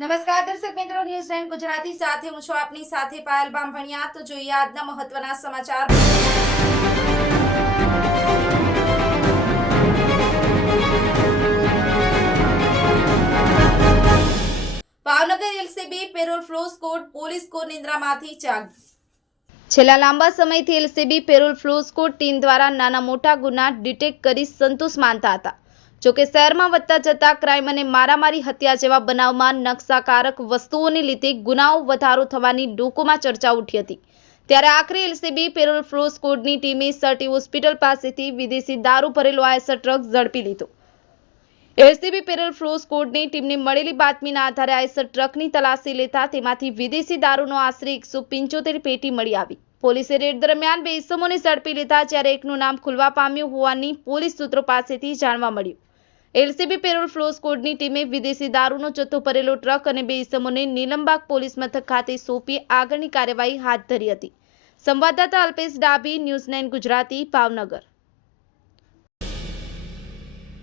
નમસ્કાર દર્શક મિત્રો, ન્યૂઝ 9 ગુજરાતી સાથે હું છું આપની સાથે પાયલ બામભણિયા। તો જોઈએ આજના મહત્વના સમાચાર। Bhavnagar LCB parole furlough squad police કોર નિંદ્રામાંથી જાગી। છેલ્લા લાંબા સમયથી LCB parole furlough squad team દ્વારા નાના મોટા ગુના ડિટેક્ટ કરી સંતોષ માનતા હતા। જોકે શહેરમાં વધતા જતા ક્રાઇમ અને મારામારી હત્યા જેવા બનાવમાં નકશાકારક વસ્તુઓને લીધે ગુનાઓ વધારો થવાની લોકોમાં ચર્ચા ઉઠી હતી। ત્યારે આખરે એલસીબી પેરોલ ફ્લો સ્કોડની ટીમે સટી હોસ્પિટલ પાસેથી વિદેશી દારૂ ભરેલો આયસર ટ્રક ઝડપી લીધો। એલસીબી પેરોલ ફ્લો સ્કોડની ટીમને મળેલી બાતમીના આધારે આયસર ટ્રકની તલાશી લેતા તેમાંથી વિદેશી દારૂનો આશરે 175 પેટી મળી આવી। પોલીસે રેડ દરમિયાન 2 ઇસમોને ઝડપી લીધા, જ્યારે એકનું નામ ખુલવા પામ્યું હોવાની પોલીસ સૂત્રો પાસેથી જાણવા મળ્યું। એલસીબી પેરોલ ફ્લો સ્કોડની ટીમે વિદેશી દારૂનો જથ્થો ભરેલો ટ્રક અને 2 ઇસમોને નીલમબાગ પોલીસ મથક ખાતે સોંપી આગળની કાર્યવાહી હાથ ધરી હતી। સંવાદદાતા અલ્પેશ ડાભી, ન્યૂઝ 9 ગુજરાતી, ભાવનગર।